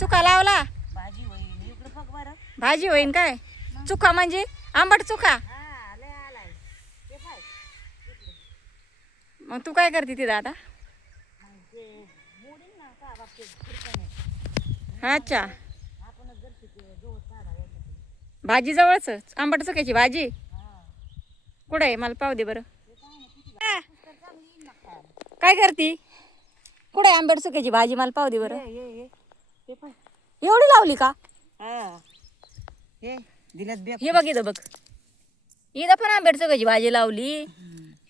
चुका लावला भाजी होईल इकडे बघ बरं. भाजी होईन काय चुका म्हणजे आंबट चुका हा लय आलाय ते पाय इकडे. मग तू काय करते तिथं आता मग ते मोडीन ना का बाबतीत खुरपणे अच्छा आपणच जर शिकले गवत काढा याच्यातून. भाजी जवळच आंबट चुक्याची भाजी हा कुठं आहे मला पाव दे बरं ते काय ना किती पुस्तक चांगली येईल ना खायला. काय करती कुठे आहे आंबट चुक्याची भाजी मला पाव दे बरं ये ते पाय. एवढी लावली का हा हे दिल्यात बे. हे बघ इथं बघ इथं पण आंबट चुक्याची भाजी लावली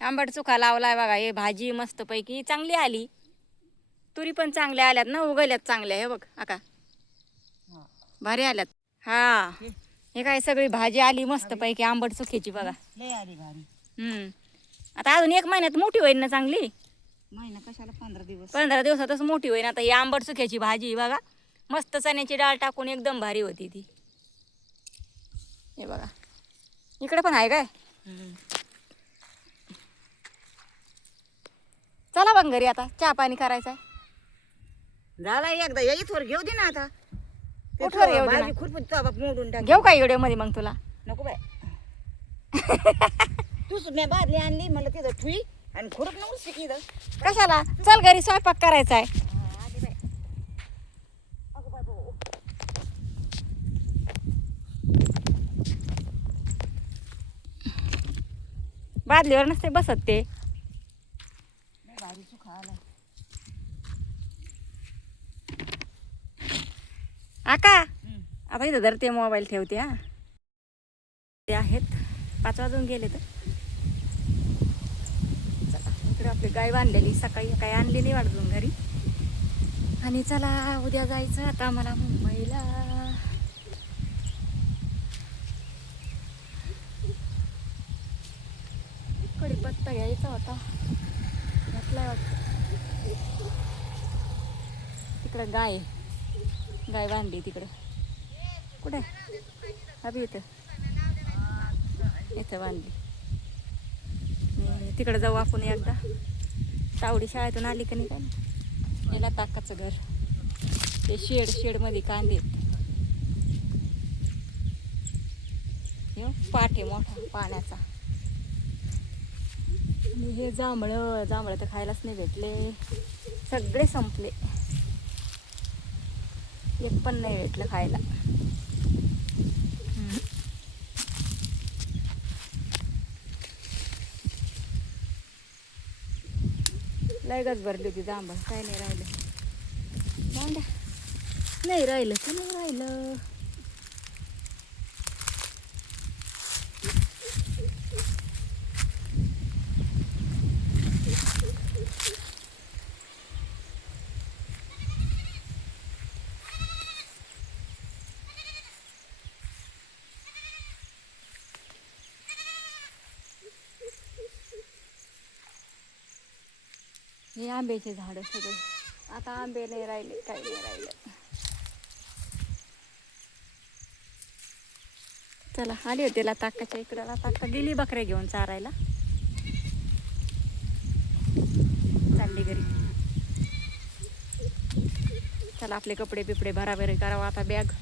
आंबट चुका लावलाय बघा हे भाजी मस्तपैकी चांगली आली तुरी पण चांगल्या आल्यात ना उगवल्यात चांगल्या हे बघ आका भारी आल्यात हा हे काय सगळी भाजी आली मस्तपैकी आंबट चुक्याची बघा लय आली भारी. आता अजून 1 महिन्यात मोठी होईल ना चांगली महिना कशाला 15 दिवस. 15 दिवसातच मोठी होईल आता ही आंबट चुक्याची भाजी बघा मस्त चण्याची डाळ टाकून एकदम भारी होती ती हे बघा इकडे पण आहे काय चला बघ घरी आता चहा पाणी करायचंय झाला एकदा याच्यावर घेऊ दे ना आता. ते कुठवर येऊ दे ना? भाजी खुरपून तो बाप मोडून टाक. घेऊ काय व्हिडिओ मध्ये मग तुला नको बाय. तू सुद्धा बादली आणली मला तिथं ठुई आणि खुरप नको शिकी इथं. कशाला चल घरी स्वयंपाक करायचा आहे आधी बाय. अगं बाय भाऊ. बादलीवर नसते बसत ते लय भारी सुखा आलाय. आका आता इथं धरते मोबाईल ठेवते हा ते आहेत 5 वाजून गेले तर चला इकडे आपली गाय बांधलेली सकाळी काही आणली नाही वाटून घरी आणि चला उद्या जायचं आता मला मुंबईला कढीपत्ता घ्यायचा होता घेतलाय वाटतं तिकडं गाय बांधली तिकडं कुठे अभि इथं बांधली तिकडं जाऊ आपण एकदा तावडी शाळेतून आली का नाही काय याला ताकाचं घर ते शेडमध्ये कांदे पाटे मोठा पाण्याचा आणि हे जांभळं तर खायलाच नाही भेटले सगळे संपले एक पण नाही भेटलं खायला लगच भरली होती जांभळ काय नाही राहिलं जांभळा नाही राहिलं तर नाही राहिलं हे आंब्याचे झाड सगळे आता आंबे नाही राहिले काही नाही राहिलं चला आली होती ताकाच्या इकडं ताका गेली बकऱ्या घेऊन चारायला चालली घरी चला आपले कपडे बिपडे भराभरी करावं आता बॅग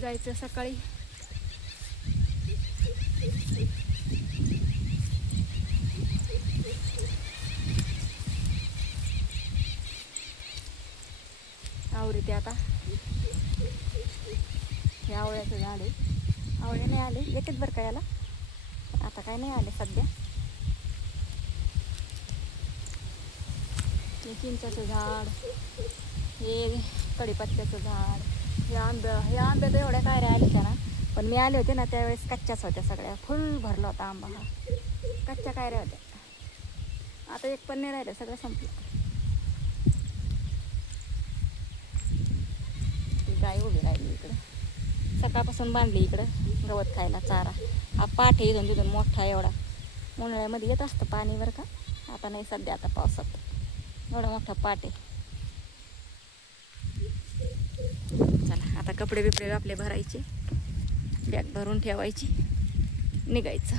जायचं सकाळी आवडते आता हे आवळ्याचं झाड आहे आवळे नाही आले येतेच बरं का याला आता काय नाही आले सध्या हे चिंचाचं झाड हे कढीपत्त्याचं झाड हे आंब्या तर एवढ्या कायऱ्या आल्या ना पण मी आले होते ना त्यावेळेस कच्च्याच होत्या सगळ्या फुल भरला होता आंबा हा कच्च्या कायऱ्या होत्या आता एक पण नाही राहिलं सगळं संपलं गाय उभी राहिली इकडं सकाळपासून बांधली इकडं गवत खायला चारा हा पाठ आहे इथून तिथून मोठा एवढा उन्हाळ्यामध्ये येत असतं पाणी बरं का आता नाही सध्या आता पावसात एवढा मोठा पाठ आहे चला आता कपडे बिपडे आपले भरायचे बॅग भरून ठेवायची निघायचं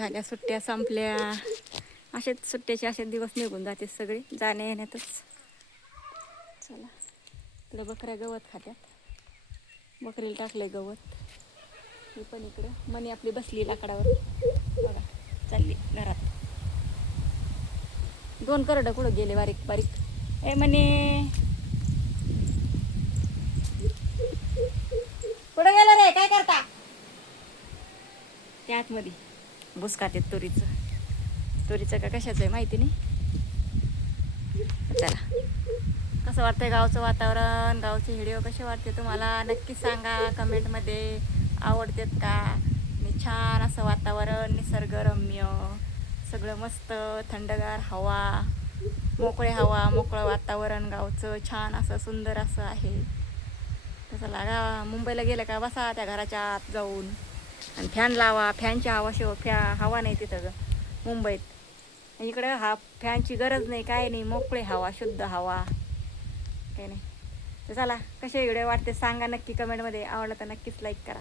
झाल्या सुट्ट्या संपल्या. असेच सुट्ट्याचे असे दिवस निघून जाते सगळे जाण्या येण्यातच. चला इकडे बकऱ्या गवत खात्यात. बकरीला टाकले गवत. ही पण इकडं मनी आपली बसली लाकडावर बघा. चालली घरात. 2 करडं कुठं गेले बारीक बारीक. ए मनी कुठं गेलं रे? काय करता? त्या आतमध्ये भुस खात्यात तुरीचं का कशाचं आहे माहिती नाही. चला कसं वाटतंय गावचं वातावरण, गावचे व्हिडिओ कसे वाटते तुम्हाला नक्की सांगा कमेंटमध्ये. आवडतात का? आणि छान असं वातावरण, निसर्गरम्य, सगळं मस्त, थंडगार हवा, मोकळे हवा, मोकळं वातावरण गावचं छान असं सुंदर असं आहे. तसं लागा मुंबईला गेलं का बसा त्या घराच्या आत जाऊन आणि फॅन लावा. फॅनची हवा हवा नाही तिथं मुंबईत. इकडं फॅनची गरज नाही, काय नाही, मोकळे हवा, शुद्ध हवा, काही नाही. तर चला कसे व्हिडिओ वाटते सांगा नक्की कमेंटमध्ये. आवडलं तर नक्कीच लाईक करा.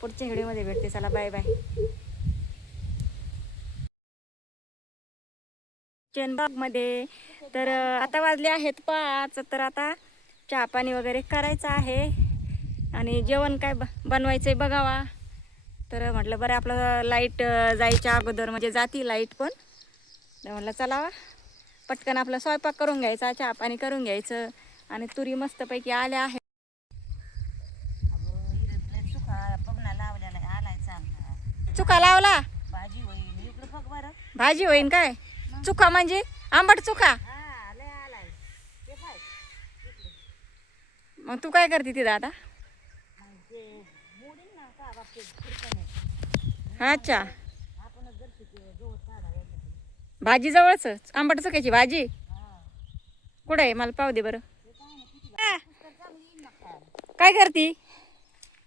पुढच्या व्हिडिओमध्ये भेटते. चला बाय बाय. चेनबागमध्ये तर आता वाजले आहेत 5. तर आता चहा पाणी वगैरे करायचं आहे आणि जेवण काय बनवायचं आहे बघावा. तर म्हटलं बरं आपलं लाईट जायच्या अगोदर म्हणजे जाती लाईट पण. तर म्हटलं चला पटकन आपलं स्वयंपाक करून घ्यायचा, चहा पाणी करून घ्यायचं. आणि तुरी मस्तपैकी आल्या आहेत. चुका लावला भाजी होईन काय? चुका म्हणजे आंबट चुका. मग तू काय करते तिथं आता? अच्छा भाजी जवळच आंबट चुक्याची भाजी कुठं आहे? मला पाहू दे बरं. काय करती?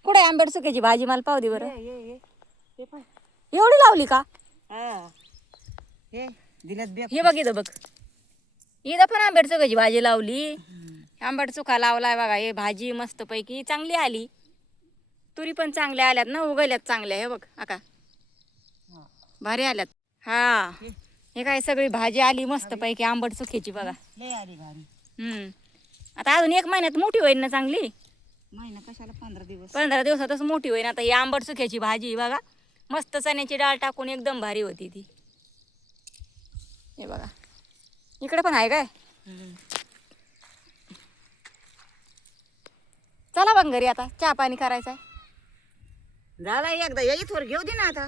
कुठे आंबट चुक्याची भाजी? मला पाहू दे बरं. एवढी लावली का? हे बघ इथं बघ. इथं पण आंबट चुक्याची भाजी लावली. आंबट चुका लावलाय बघा. हे भाजी मस्त पैकी चांगली आली. तुरी पण चांगल्या आल्यात ना, उगवल्यात चांगल्या. हे बघ आका भारी आल्यात. हा हे काय सगळी भाजी आली मस्त पैकी आंबट चुक्याची बघा. आता अजून 1 महिन्यात मोठी होईल ना चांगली. महिना कशाला 15 दिवस. 15 दिवसातच मोठी होईल. आता ही आंबट चुक्याची भाजी बघा मस्त चण्याची डाळ टाकून एकदम भारी होती ती. हे बघा इकडे पण आहे काय? चला बघ घरी आता चहा पाणी करायचा आहे. झाला एकदा या इथवर घेऊ दे ना आता.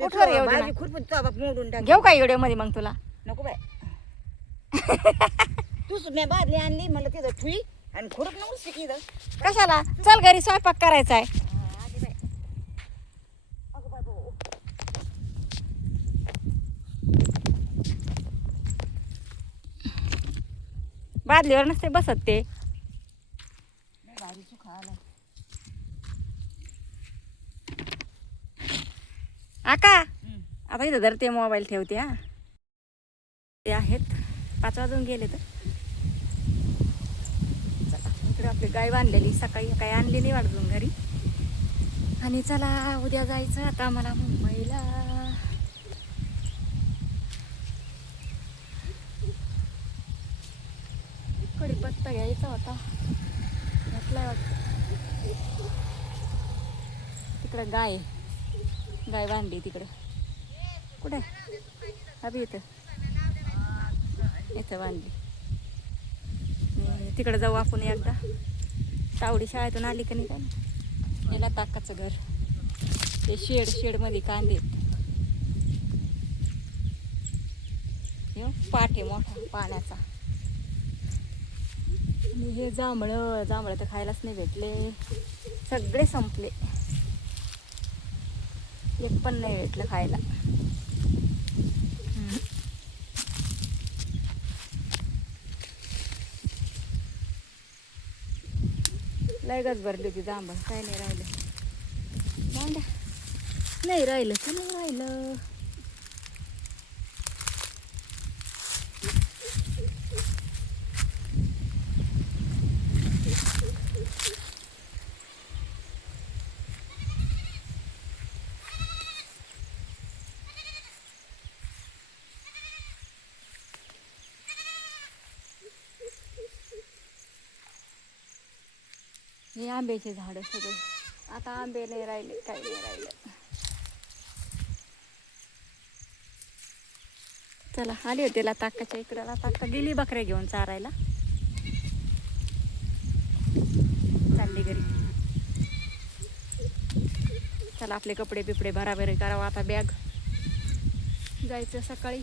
उठवर येऊ दे ना. भाजी खुरपून मोडून टाक. घेऊ काय व्हिडिओ मध्ये मग तुला? नको बाय. तूच मी बादली आणली म्हणलं तिथं ठुई आणि खुरप नको शिकी इथं. कशाला? चल घरी स्वयंपाक करायचा आहे. आधी बाय. अगं बाय गो. बादलीवर नसते बसत ते. भारी चुका आला. आका आता इथं धरते मोबाईल ठेवते. हा ते आहेत 5 वाजून गेले. तर चला इकडे आपली गाय बांधलेली सकाळी काही आणली नाही वाटून घरी. आणि चला उद्या जायचं आता मला मुंबईला. कढीपत्ता घ्यायचा होता घेतलाय वाटतं. तिकडे गाय बांधली तिकडे. कुठे? अभि इथं बांधली. तिकडे जाऊ आपण एकदा. तावडी शाळेतून आली का नाही काय याला ताकाचं घर. ते शेडमध्ये कांदे. पाठ आहे मोठा पाण्याचा. आणि हे जांभळं तर खायलाच नाही भेटले. सगळे संपले. एक पण नाही भेटलं खायला. लगच भरली होती जांभळ. काय नाही राहिलं. नाही राहिलं तर नाही राहिलं. हे आंब्याचे झाडं सगळे. आता आंबे नाही राहिले, काही नाही राहिलं. चला आली होती ताकाच्या इकडं. ताका गेली बकऱ्या घेऊन चारायला, चालली घरी. चला आपले कपडे बिपडे भराभरी करावं आता. बॅग जायचं सकाळी.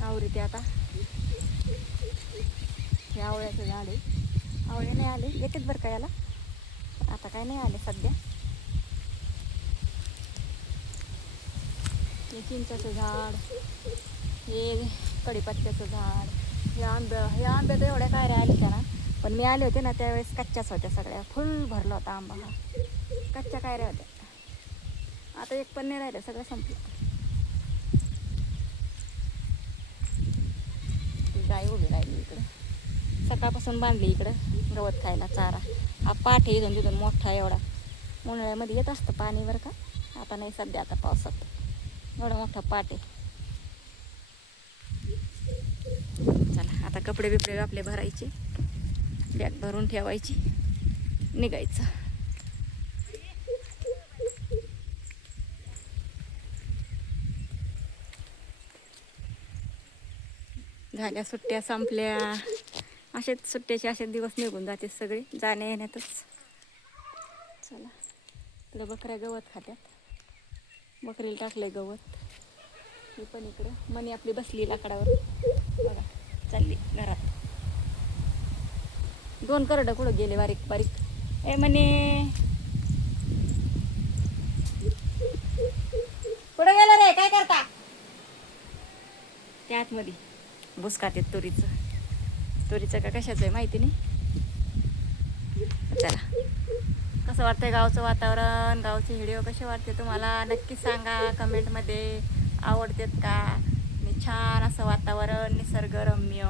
आवडते आता. हे आवळ्याचं झाड आहे. आवळे नाही आले, येतेच बरं का याला. आता काय नाही आले सध्या. हे चिंचाचं झाड, हे कढीपत्त्याचं झाड, हे आंब्या तर एवढ्या काय आले त्या ना. पण मी आले होते ना त्यावेळेस कच्च्याच होत्या सगळ्या. फुल भरला होता आंबा हा. कच्च्या कायऱ्या होत्या. आता एक पण नाही राहिलं, सगळं संपलं. ती गाय उभी राहिली इकडं. सकाळपासून बांधली इकडं गवत खायला, चारा. हा पाठ आहे इथून तिथून मोठा एवढा. उन्हाळ्यामध्ये येत असतं पाणी बरं का. आता नाही सध्या, आता पावसात. एवढा मोठा पाट आहे. चला आता कपडे बिपडे आपले भरायचे, बॅग भरून ठेवायची, निघायचं. झाल्या सुट्ट्या संपल्या. असेच सुट्ट्याचे असेच दिवस निघून जाते सगळे, जाण्या येण्यातच. चला इकडे बकऱ्या गवत खात्यात. बकरीला टाकलंय गवत. ही पण इकडं मनी आपली बसली लाकडावर बघा, चालली घरात. 2 करडं कुठं गेले बारीक बारीक. ए मनी कुठं गेलं रे, काय करता? त्या आतमध्ये भुस खात्यात तुरीचं का कशाचं आहे माहिती नाही. चला कसं वाटतंय गावचं वातावरण, गावचे व्हिडिओ कसे वाटते तुम्हाला नक्की सांगा कमेंटमध्ये. आवडतात का? आणि छान असं वातावरण, निसर्गरम्य,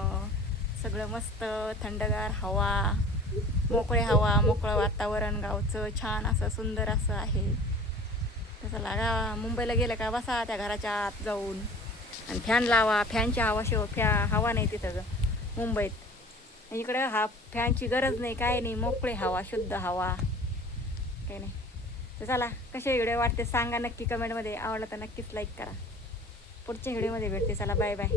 सगळं मस्त, थंडगार हवा, मोकळे हवा, मोकळं वातावरण गावचं छान असं सुंदर असं आहे. तसं लागा मुंबईला गेलं का बसा त्या घराच्या आत जाऊन आणि फॅन लावा. फॅनची हवा हवा नाही तिथं मुंबईत. इकडं हा फॅनची गरज नाही, काय नाही, मोकळे हवा, शुद्ध हवा, काही नाही. तर चला कसे व्हिडिओ वाटते सांगा नक्की कमेंटमध्ये. आवडलं तर नक्कीच लाईक करा. पुढच्या व्हिडिओमध्ये भेटते. चला बाय बाय.